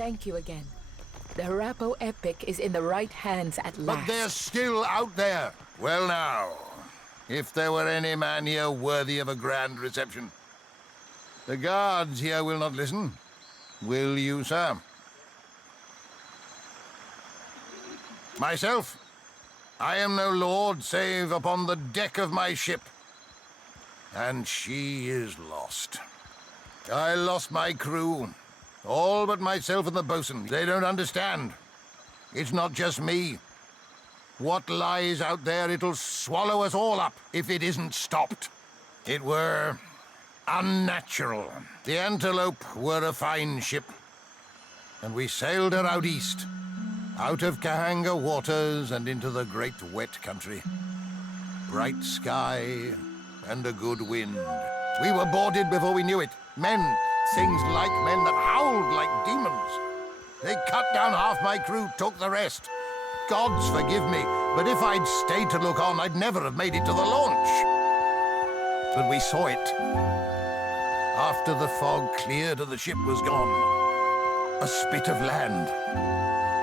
Thank you again. The Harappo epic is in the right hands at last. But they're still out there. Well now, if there were any man here worthy of a grand reception. The guards here will not listen. Will you, sir? Myself? I am no lord save upon the deck of my ship. And she is lost. I lost my crew. All but myself and the bosun. They don't understand. It's not just me. What lies out there, it'll swallow us all up if it isn't stopped. It were unnatural. The Antelope were a fine ship, and we sailed her out east, out of Kahanga waters and into the great wet country. Bright sky and a good wind. We were boarded before we knew it. Men, things like men that howled like demons. They cut down half my crew, took the rest. Gods forgive me, but if I'd stayed to look on, I'd never have made it to the launch. But we saw it. After the fog cleared and the ship was gone, a spit of land,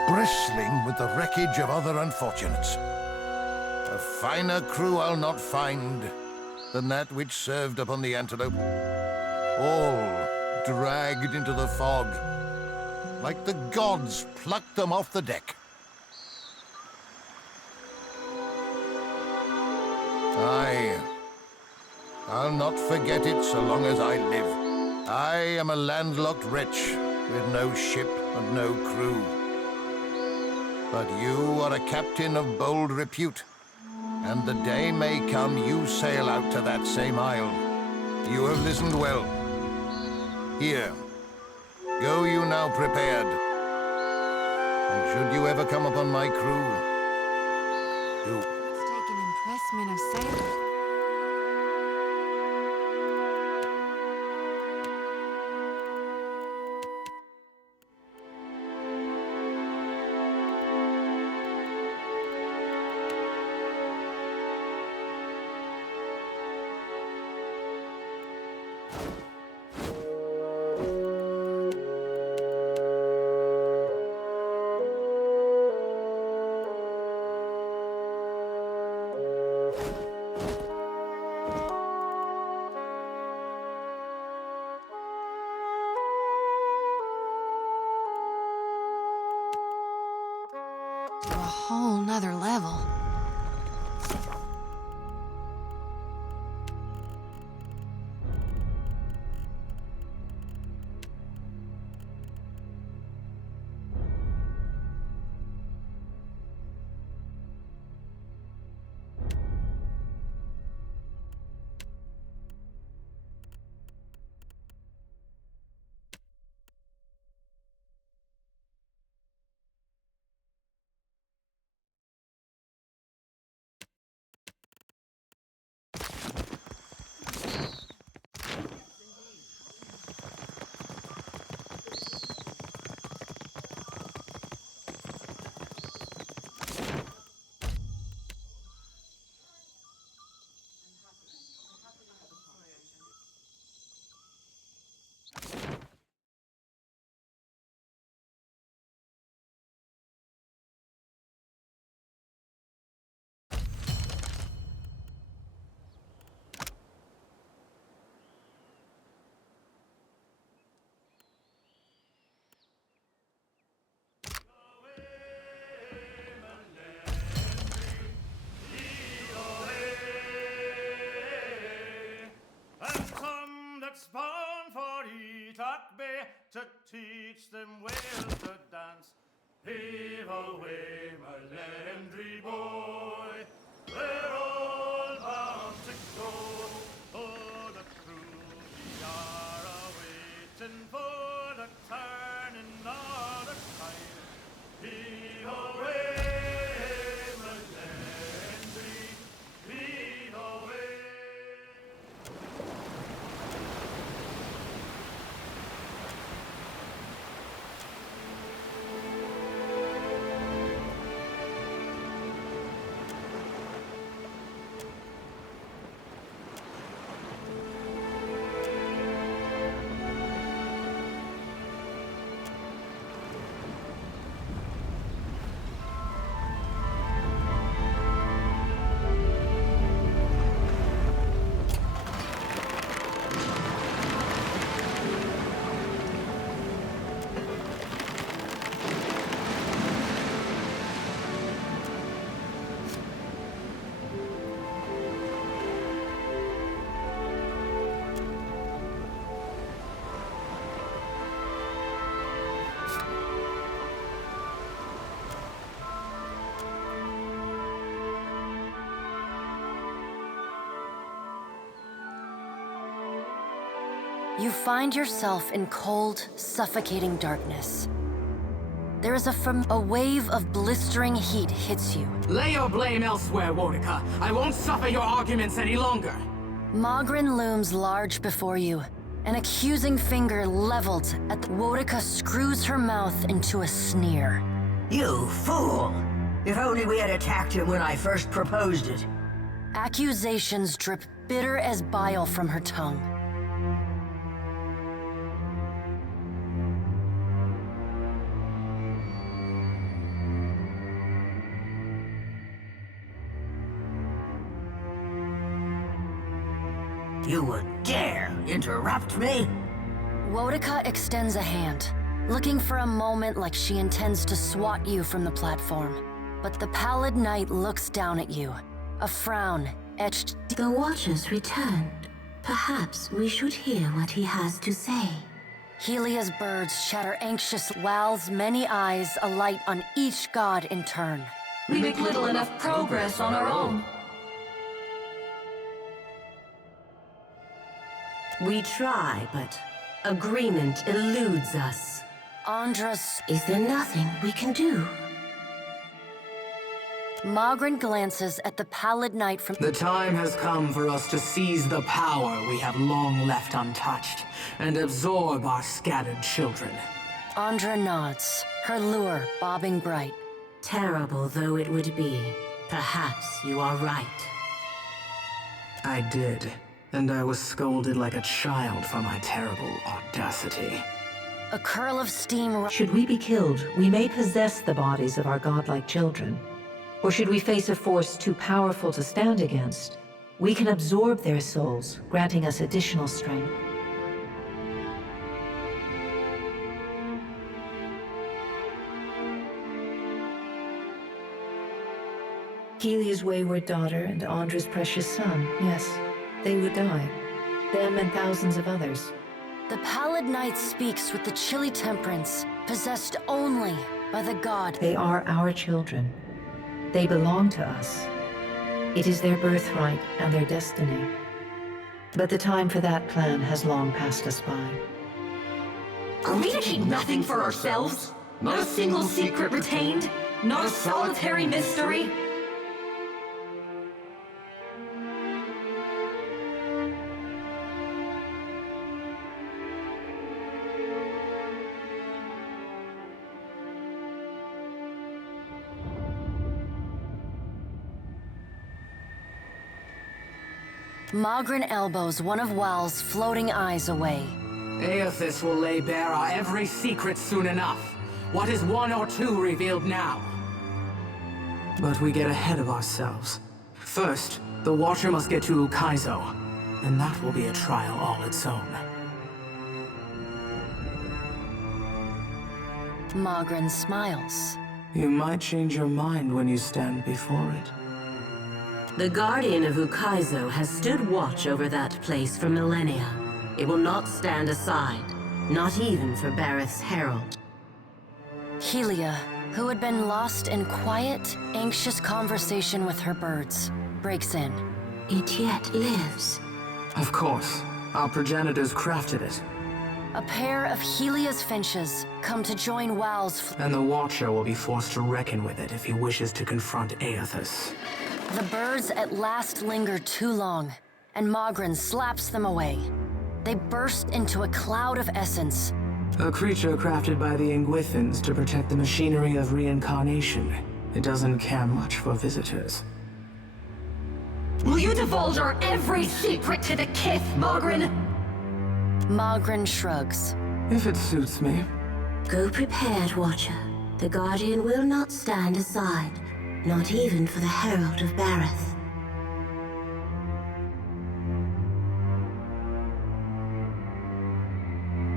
bristling with the wreckage of other unfortunates. A finer crew I'll not find than that which served upon the Antelope. All dragged into the fog, like the gods plucked them off the deck. I'll not forget it so long as I live. I am a landlocked wretch with no ship and no crew. But you are a captain of bold repute, and the day may come you sail out to that same isle. You have listened well. Here, go you now prepared. And should you ever come upon my crew, do. Let's take an impressment of sailors. To a whole nother level. Spawn for Etak Bay to teach them well to dance. Heave away, my Landry boy, we're all bound to go. Oh, the crew, we are a-waiting for the turning of the tide. Heave away, my Landry, heave away. You find yourself in cold, suffocating darkness. There is a wave of blistering heat hits you. Lay your blame elsewhere, Wodica. I won't suffer your arguments any longer. Mogren looms large before you, an accusing finger leveled at Wodica screws her mouth into a sneer. You fool! If only we had attacked him when I first proposed it. Accusations drip bitter as bile from her tongue. You would dare interrupt me? Wodica extends a hand, looking for a moment like she intends to swat you from the platform. But the pallid knight looks down at you, a frown etched. The Watcher's returned. Perhaps we should hear what he has to say. Helia's birds chatter anxious, Wal's many eyes alight on each god in turn. We make little enough progress on our own. We try, but agreement eludes us. Andras. Is there nothing we can do? Mogren glances at the pallid knight from... The time has come for us to seize the power we have long left untouched, and absorb our scattered children. Andra nods, her lure bobbing bright. Terrible though it would be, perhaps you are right. I did, and I was scolded like a child for my terrible audacity. A curl of steam... Should we be killed, we may possess the bodies of our godlike children. Or should we face a force too powerful to stand against, we can absorb their souls, granting us additional strength. Helia's wayward daughter and Andra's precious son, yes, they would die. Them and thousands of others. The pallid knight speaks with the chilly temperance, possessed only by the god. They are our children. They belong to us. It is their birthright and their destiny. But the time for that plan has long passed us by. Are we to keep nothing for ourselves? Not a single secret retained? Not a solitary mystery? Mogren elbows one of Wal's floating eyes away. Aethys will lay bare our every secret soon enough. What is one or two revealed now? But we get ahead of ourselves. First, the Watcher must get to Ukaizo, and that will be a trial all its own. Mogren smiles. You might change your mind when you stand before it. The Guardian of Ukaizo has stood watch over that place for millennia. It will not stand aside, not even for Bareth's herald. Helia, who had been lost in quiet, anxious conversation with her birds, breaks in. It yet lives. Of course. Our progenitors crafted it. A pair of Helia's finches come to join Wal's... And the Watcher will be forced to reckon with it if he wishes to confront Aethys. The birds at last linger too long, and Mogren slaps them away. They burst into a cloud of essence. A creature crafted by the Ingwithans to protect the machinery of reincarnation. It doesn't care much for visitors. Will you divulge our every secret to the Kith, Mogren? Mogren shrugs. If it suits me. Go prepared, Watcher. The Guardian will not stand aside. Not even for the Herald of Bareth.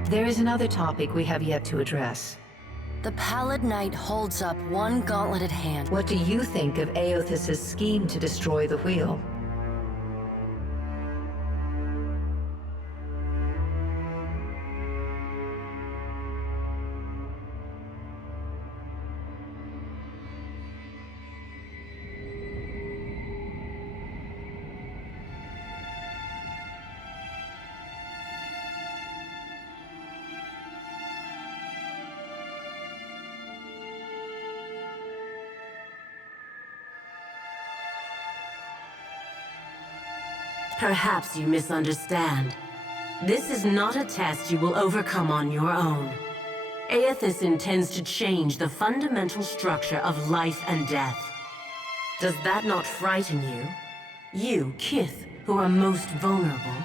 There is another topic we have yet to address. The pallid knight holds up one gauntleted hand. What do you think of Aethys' scheme to destroy the wheel? Perhaps you misunderstand. This is not a test you will overcome on your own. Aethys intends to change the fundamental structure of life and death. Does that not frighten you? You, Kith, who are most vulnerable?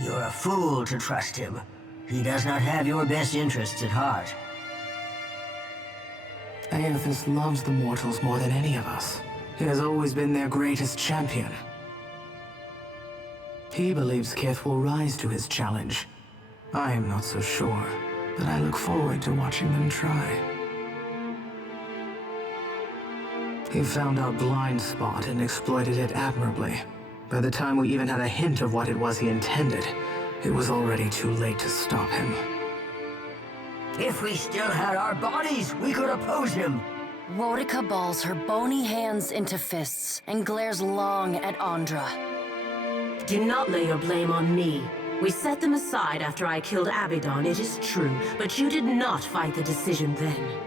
You're a fool to trust him. He does not have your best interests at heart. Aethys loves the mortals more than any of us. He has always been their greatest champion. He believes Kith will rise to his challenge. I am not so sure, but I look forward to watching them try. He found our blind spot and exploited it admirably. By the time we even had a hint of what it was he intended, it was already too late to stop him. If we still had our bodies, we could oppose him. Wotica balls her bony hands into fists and glares long at Andra. Do not lay your blame on me. We set them aside after I killed Abaddon, it is true, but you did not fight the decision then.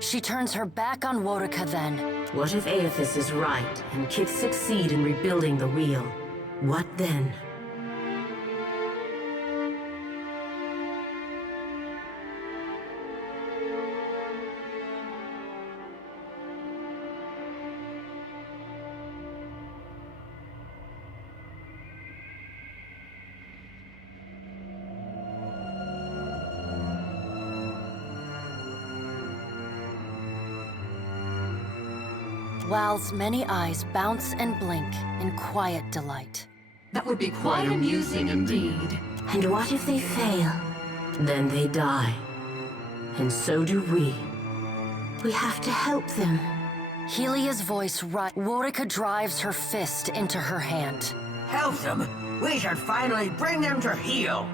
She turns her back on Wotica then. What if Aethys is right, and Kith succeed in rebuilding the wheel? What then? Wal's many eyes bounce and blink in quiet delight. That would be quite amusing indeed. And what if they fail? Then they die. And so do we. We have to help them. Helia's voice Wotica drives her fist into her hand. Help them! We should finally bring them to heel!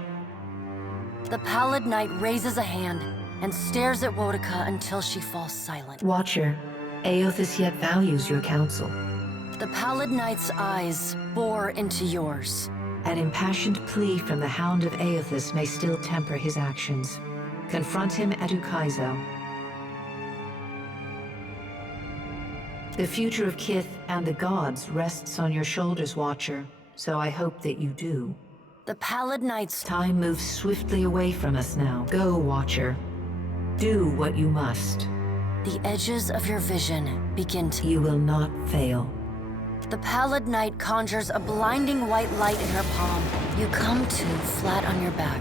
The Pallid Knight raises a hand and stares at Wotica until she falls silent. Watcher, Aethys yet values your counsel. The Pallid Knight's eyes bore into yours. An impassioned plea from the Hound of Aethys may still temper his actions. Confront him at Ukaizo. The future of Kith and the gods rests on your shoulders, Watcher, so I hope that you do. The Pallid Knight's time moves swiftly away from us now. Go, Watcher. Do what you must. The edges of your vision begin to... You will not fail. The Pallid Knight conjures a blinding white light in her palm. You come to flat on your back.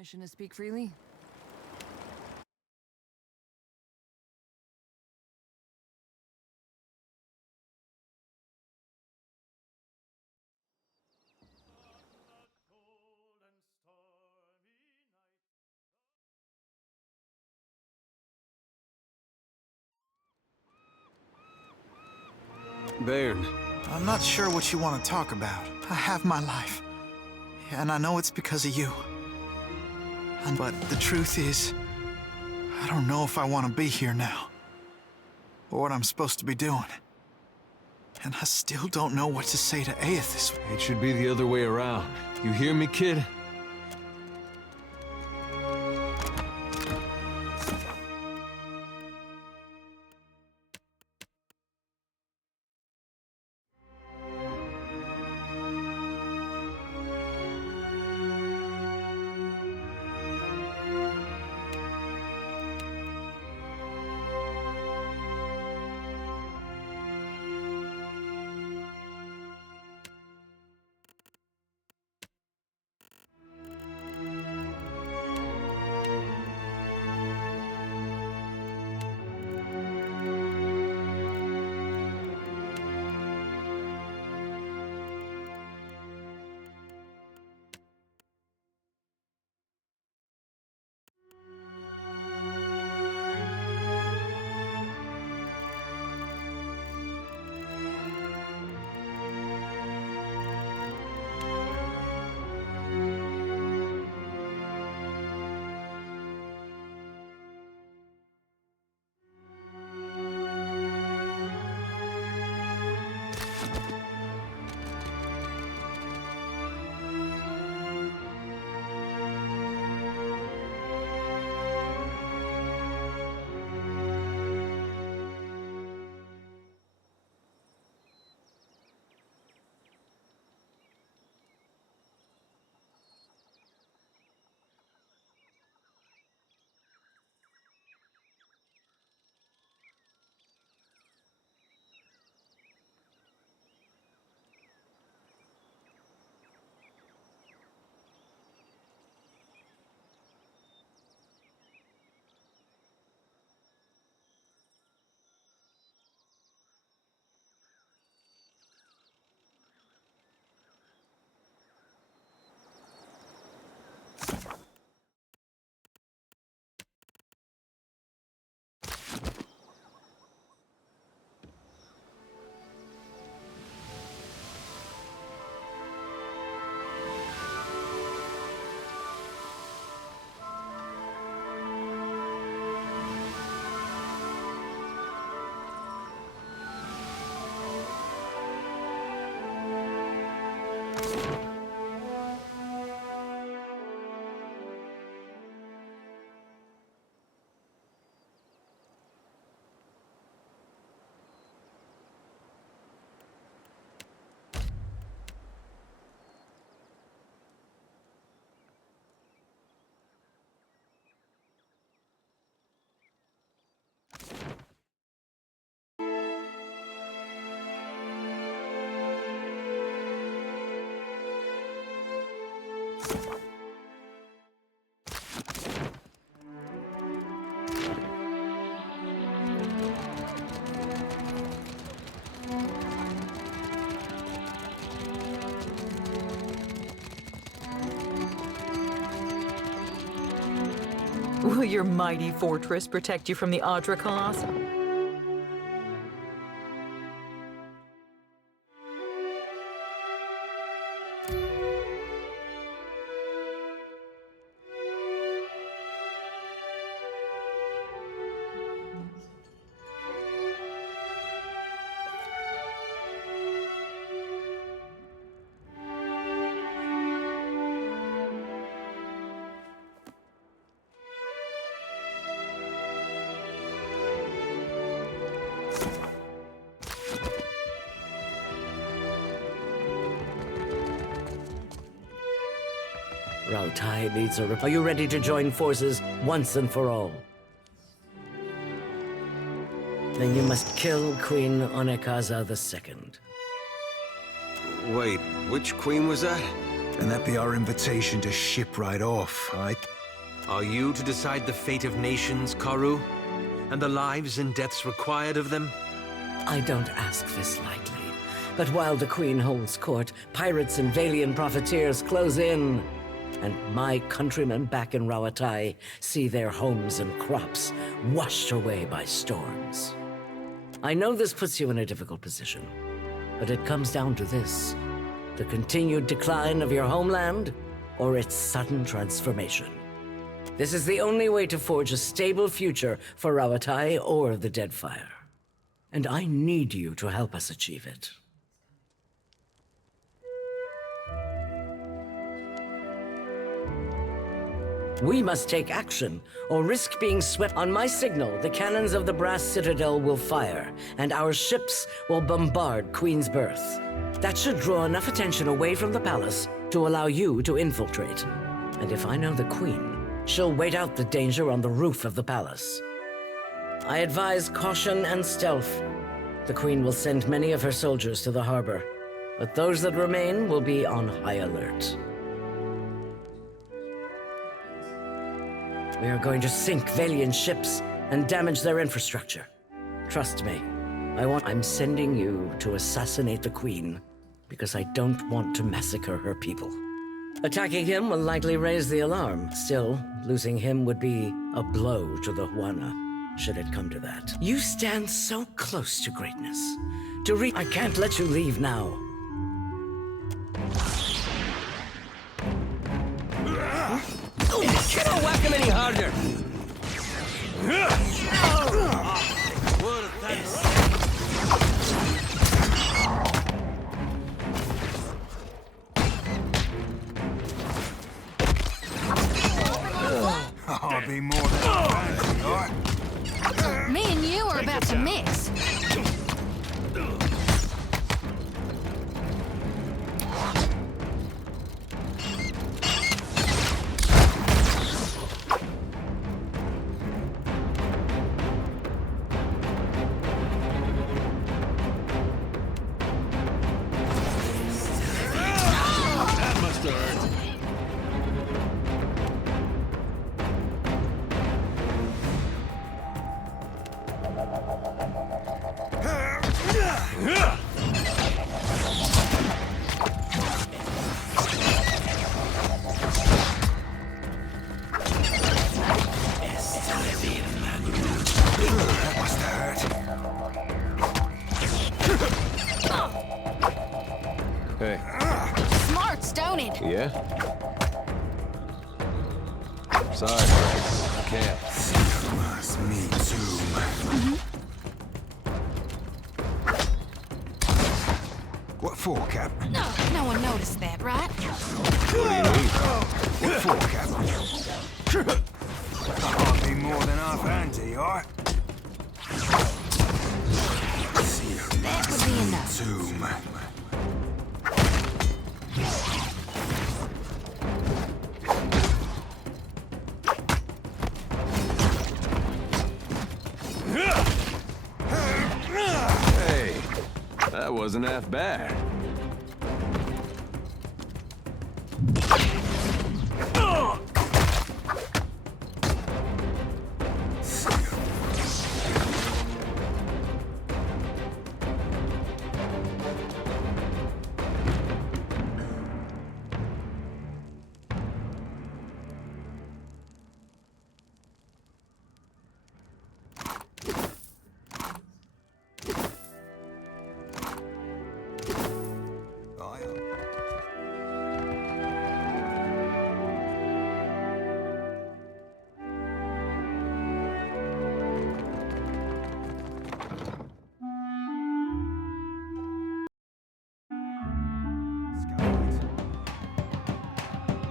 Permission to speak freely? Bairn. I'm not sure what you want to talk about. I have my life. And I know it's because of you. But the truth is, I don't know if I want to be here now. Or what I'm supposed to be doing. And I still don't know what to say to Aethys. It should be the other way around. You hear me, kid? your mighty fortress protect you from the Adra Colossal? Rautai needs a Are you ready to join forces once and for all? Then you must kill Queen Onekaza II. Wait, which queen was that? And that be our invitation to ship right off, Are you to decide the fate of nations, Karu? And the lives and deaths required of them? I don't ask this lightly, but while the Queen holds court, pirates and Valian profiteers close in. And my countrymen back in Rautai see their homes and crops washed away by storms. I know this puts you in a difficult position, but it comes down to this: the continued decline of your homeland or its sudden transformation. This is the only way to forge a stable future for Rautai or the Deadfire. And I need you to help us achieve it. We must take action, or risk being swept. On my signal, the cannons of the Brass Citadel will fire, and our ships will bombard Queen's Birth. That should draw enough attention away from the palace to allow you to infiltrate. And if I know the Queen, she'll wait out the danger on the roof of the palace. I advise caution and stealth. The Queen will send many of her soldiers to the harbor, but those that remain will be on high alert. We are going to sink Valian ships and damage their infrastructure. Trust me, I'm sending you to assassinate the Queen because I don't want to massacre her people. Attacking him will likely raise the alarm. Still, losing him would be a blow to the Huana, should it come to that. You stand so close to greatness. I can't let you leave now. Don't whack him any harder! I'll be more than fancy, all right? Me and you are about to mix. Yeah? Sorry, Frank. I can't. Me too. What for, Cap? No one noticed that, right? What do you mean? What for, Cap? I'll be more than half handy, all right? That would be enough. That wasn't half bad.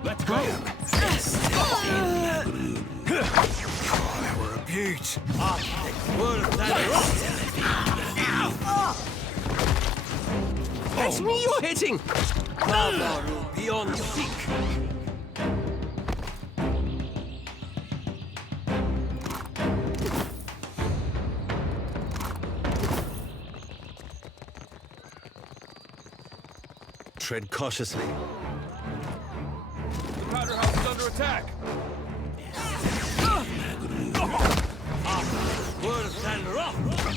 Let's go. They were a beaut. That's me you're hitting! Beyond seek. Tread cautiously. The powder house is under attack.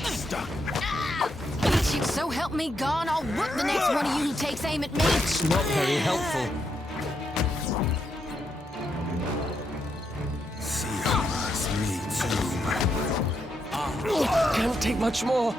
Stuck. So help me God, I'll whoop the next one of you who takes aim at me. It's not very helpful. Can't take much more.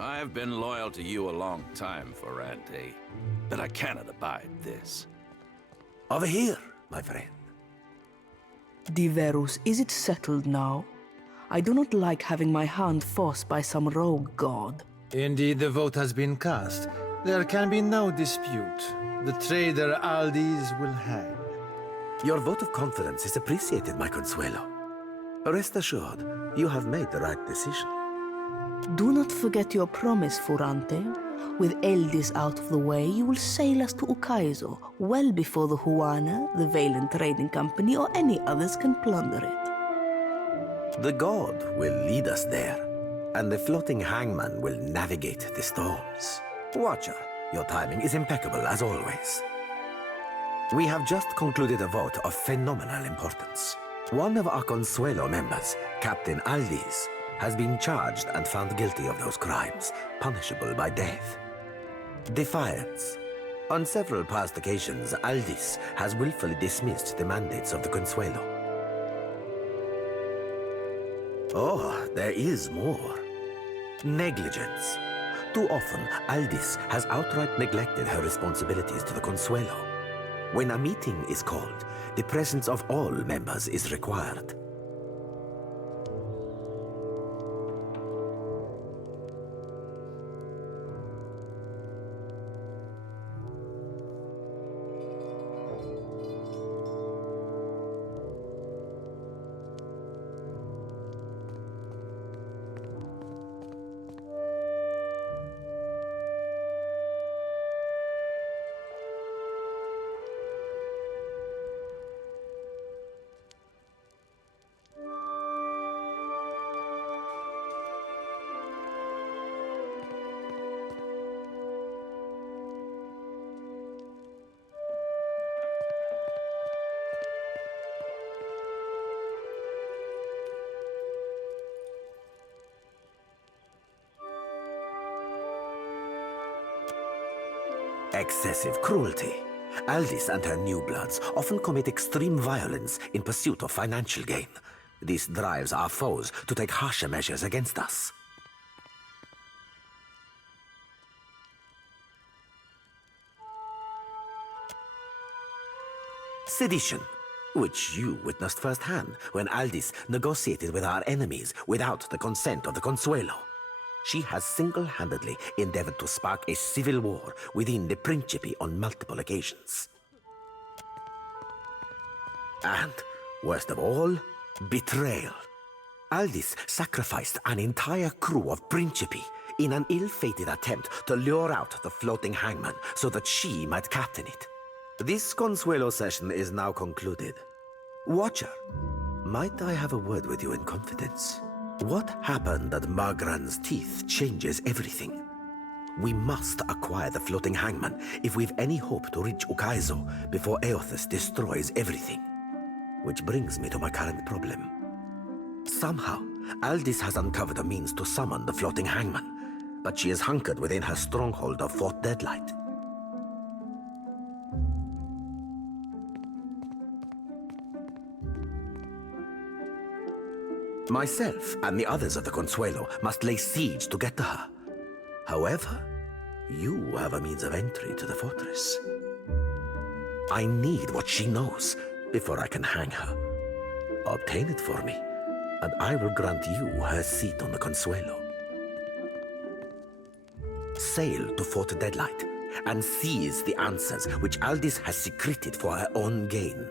I've been loyal to you a long time, Ferrante, but I cannot abide this. Over here, my friend. Diverus, is it settled now? I do not like having my hand forced by some rogue god. Indeed, the vote has been cast. There can be no dispute. The traitor Aldis will hang. Your vote of confidence is appreciated, my Consuelo. Rest assured, you have made the right decision. Do not forget your promise, Ferrante. With Eldis out of the way, you will sail us to Ukaizo, well before the Huana, the Valen Trading Company, or any others can plunder it. The god will lead us there, and the floating hangman will navigate the storms. Watcher, your timing is impeccable as always. We have just concluded a vote of phenomenal importance. One of our Consuelo members, Captain Aldis, has been charged and found guilty of those crimes, punishable by death. Defiance. On several past occasions, Aldis has willfully dismissed the mandates of the Consuelo. Oh, there is more. Negligence. Too often, Aldis has outright neglected her responsibilities to the Consuelo. When a meeting is called, the presence of all members is required. excessive cruelty. Aldis and her new bloods often commit extreme violence in pursuit of financial gain. This drives our foes to take harsher measures against us. Sedition, which you witnessed firsthand when Aldis negotiated with our enemies without the consent of the Consuelo. She has single-handedly endeavored to spark a civil war within the Principe on multiple occasions. And, worst of all, betrayal. Aldis sacrificed an entire crew of Principe in an ill-fated attempt to lure out the floating hangman so that she might captain it. This Consuelo session is now concluded. Watcher, might I have a word with you in confidence? What happened at Magran's teeth changes everything. We must acquire the floating hangman if we've any hope to reach Ukaizo before Eothas destroys everything. Which brings me to my current problem. Somehow, Aldis has uncovered a means to summon the floating hangman, but she is hunkered within her stronghold of Fort Deadlight. Myself and the others of the Consuelo must lay siege to get to her. However, you have a means of entry to the fortress. I need what she knows before I can hang her. Obtain it for me, and I will grant you her seat on the Consuelo. Sail to Fort Deadlight and seize the answers which Aldis has secreted for her own gain.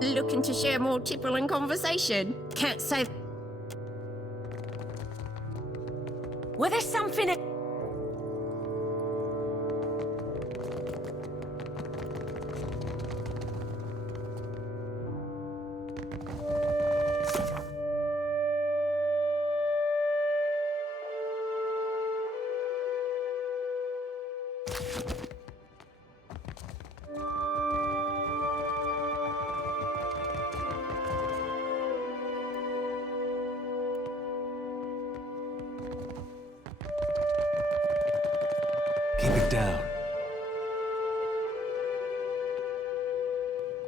Looking to share more tipple and conversation? Can't say. Well, there's something.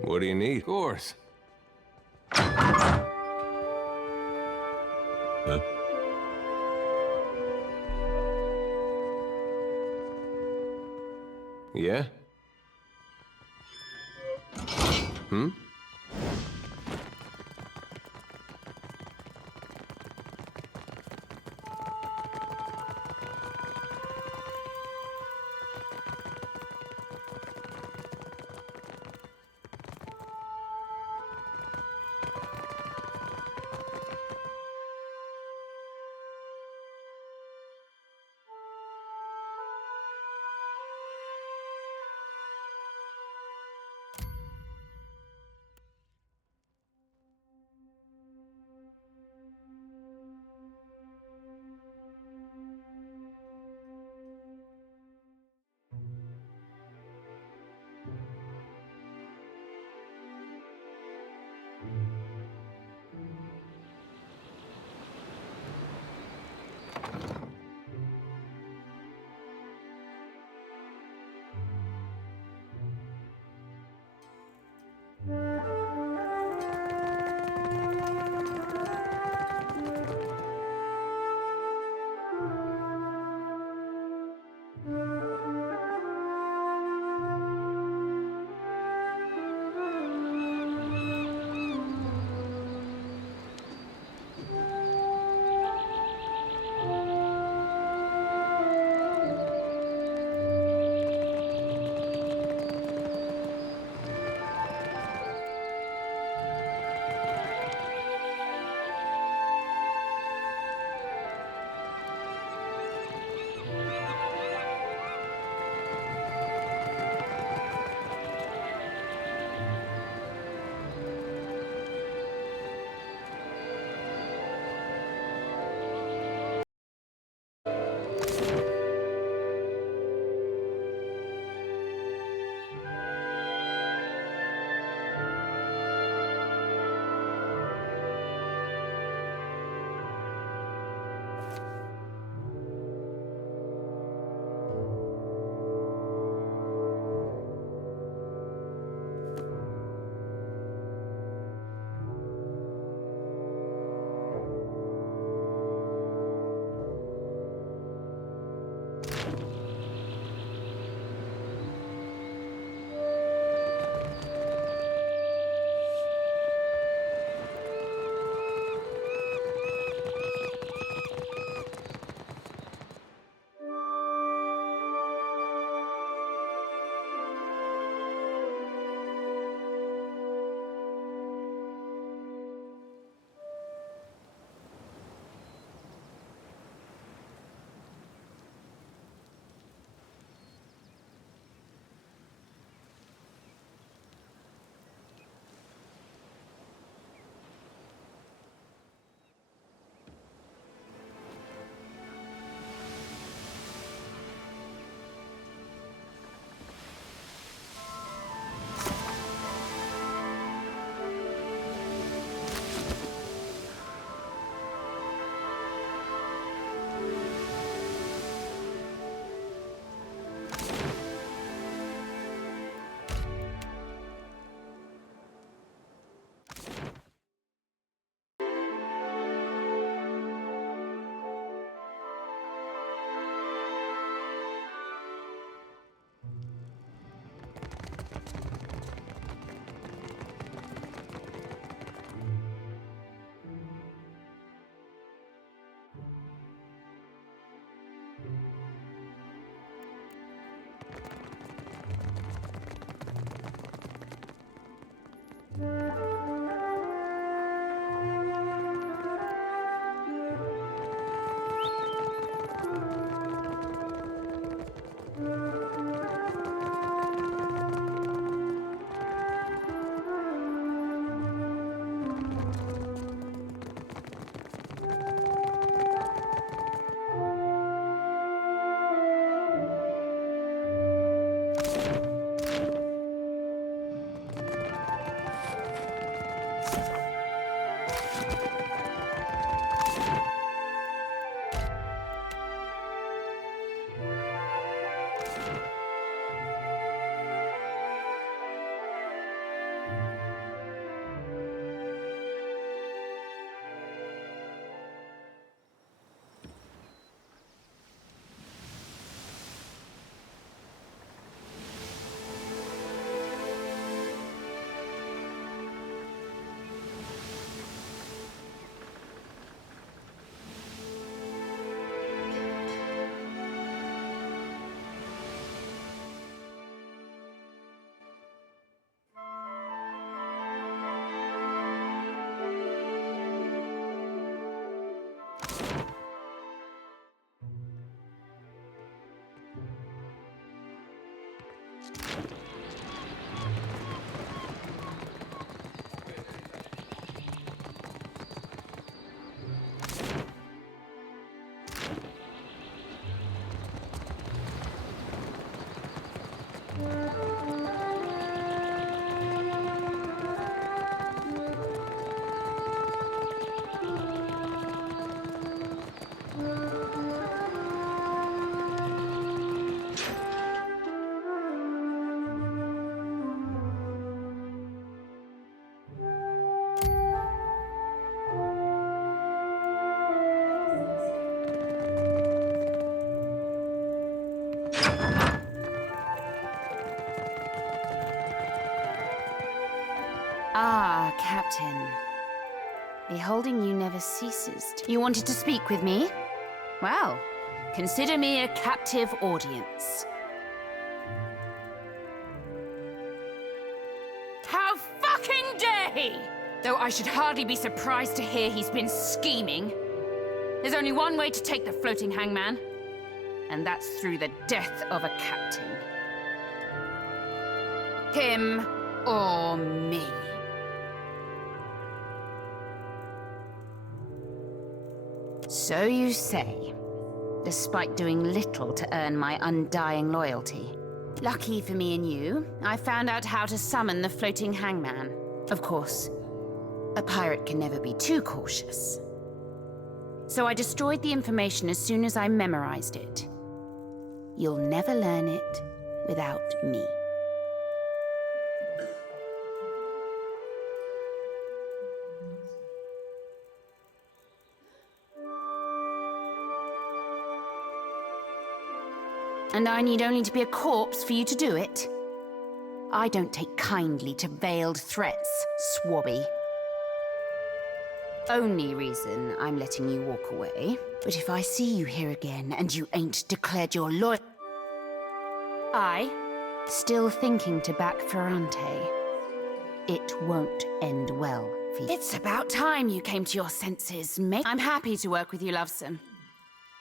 What do you need? Of course. Huh? Yeah? Hmm? Ah, Captain. Beholding you never ceases. You wanted to speak with me? Well, consider me a captive audience. How fucking dare he! Though I should hardly be surprised to hear he's been scheming. There's only one way to take the floating hangman, and that's through the death of a captain. Him or me. So you say, despite doing little to earn my undying loyalty. Lucky for me and you, I found out how to summon the floating hangman. Of course, a pirate can never be too cautious. So I destroyed the information as soon as I memorized it. You'll never learn it without me. And I need only to be a corpse for you to do it? I don't take kindly to veiled threats, swabby. Only reason I'm letting you walk away, but if I see you here again and you ain't declared your loyalty, still thinking to back Ferrante, it won't end well for you. It's about time you came to your senses, mate. I'm happy to work with you, Lovesome.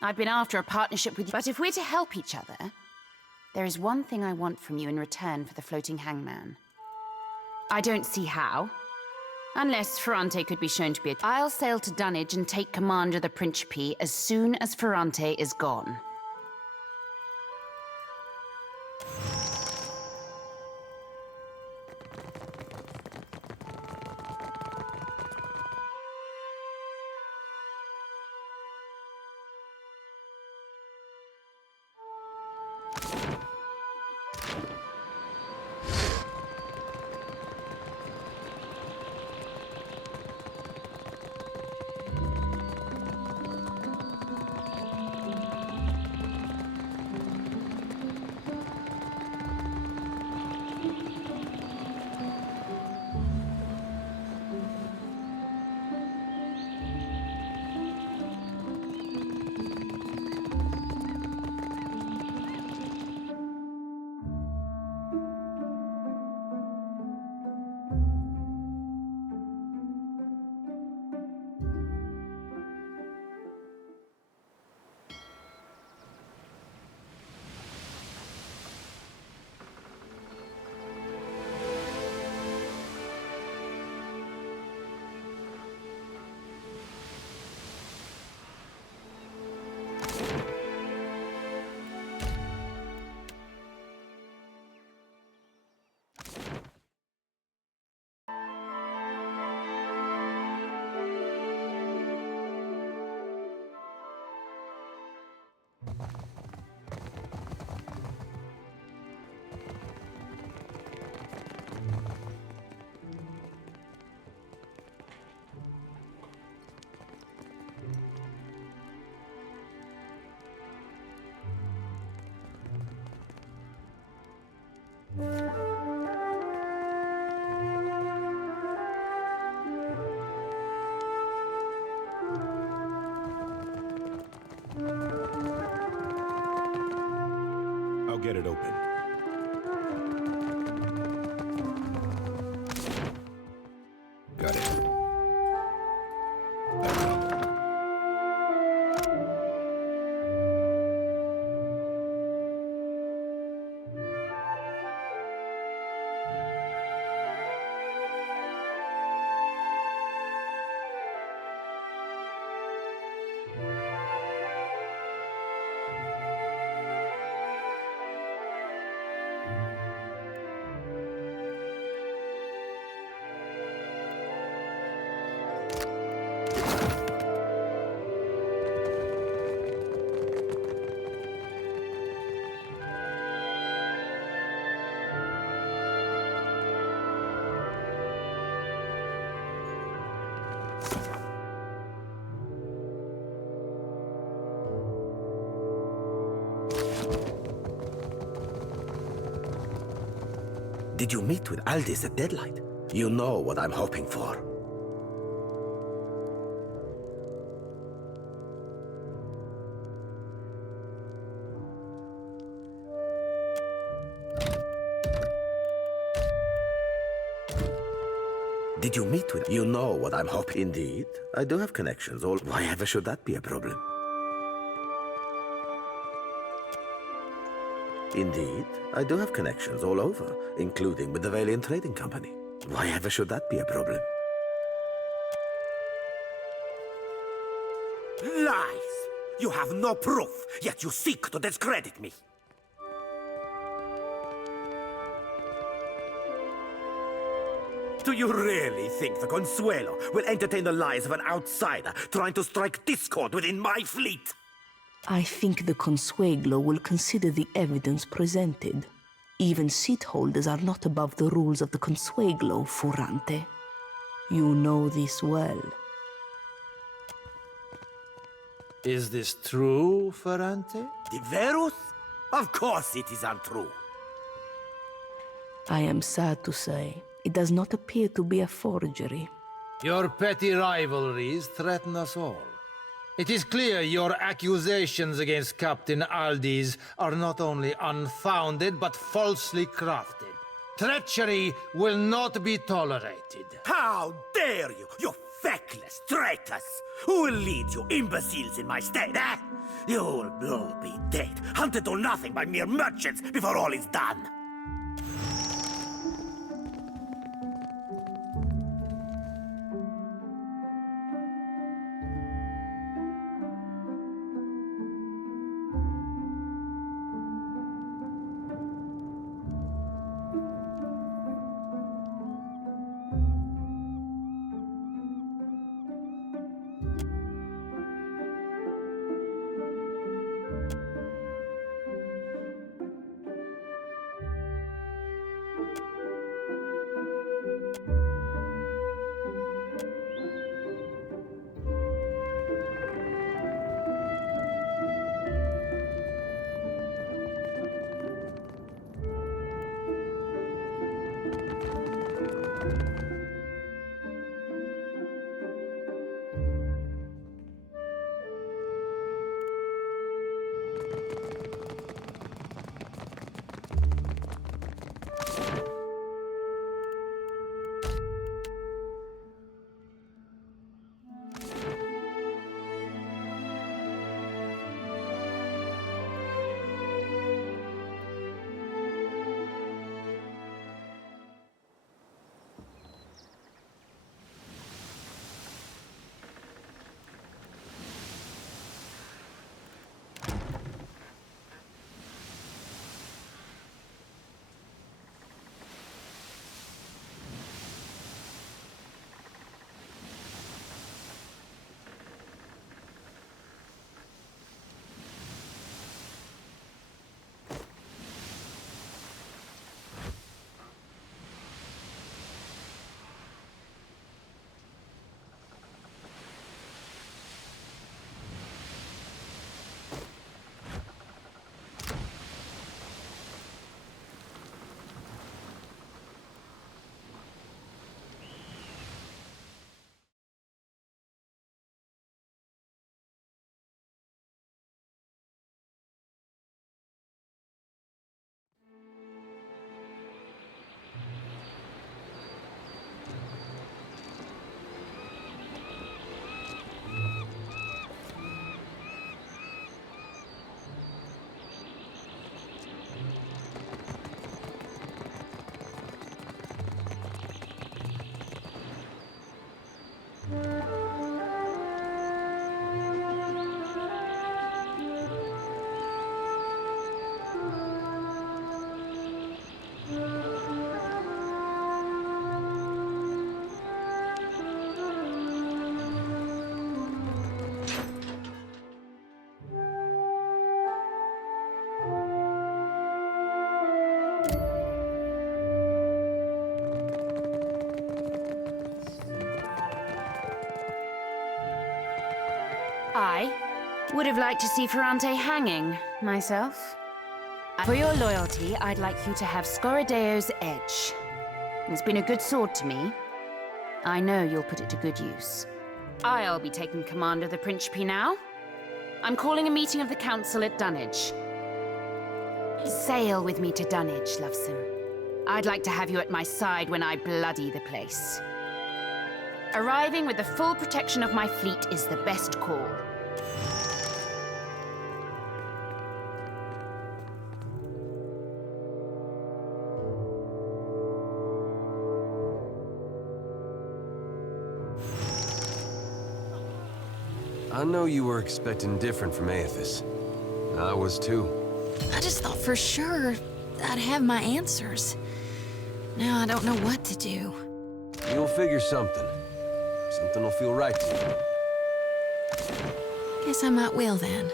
I've been after a partnership with you, but if we're to help each other, there is one thing I want from you in return for the floating hangman. I don't see how. Unless Ferrante could be shown to be I'll sail to Dunwich and take command of the Principe as soon as Ferrante is gone. I'll get it open. Got it. Did you meet with Aldis at Deadlight? You know what I'm hoping for. Did you meet with... You know what I'm hoping... Indeed, I do have connections. Why ever should that be a problem? Indeed, I do have connections all over, including with the Valiant Trading Company. Why ever should that be a problem? Lies! You have no proof, yet you seek to discredit me. Do you really think the Consuelo will entertain the lies of an outsider trying to strike discord within my fleet? I think the Consuelo will consider the evidence presented. Even seat holders are not above the rules of the Consuelo, Furante. You know this well. Is this true, Ferrante? The Verus? Of course it is untrue. I am sad to say, it does not appear to be a forgery. Your petty rivalries threaten us all. It is clear your accusations against Captain Aldi's are not only unfounded, but falsely crafted. Treachery will not be tolerated. How dare you, you feckless traitors! Who will lead you imbeciles in my stead, eh? You'll all be dead, hunted to nothing by mere merchants before all is done. I would have liked to see Ferrante hanging, myself. For your loyalty, I'd like you to have Scoradeo's edge. It's been a good sword to me. I know you'll put it to good use. I'll be taking command of the Principe now. I'm calling a meeting of the Council at Dunwich. Sail with me to Dunwich, Loveson. I'd like to have you at my side when I bloody the place. Arriving with the full protection of my fleet is the best call. I know you were expecting different from Aethys. I was too. I just thought for sure I'd have my answers. Now I don't know what to do. You'll figure something. Something will feel right to you. Guess I might will then.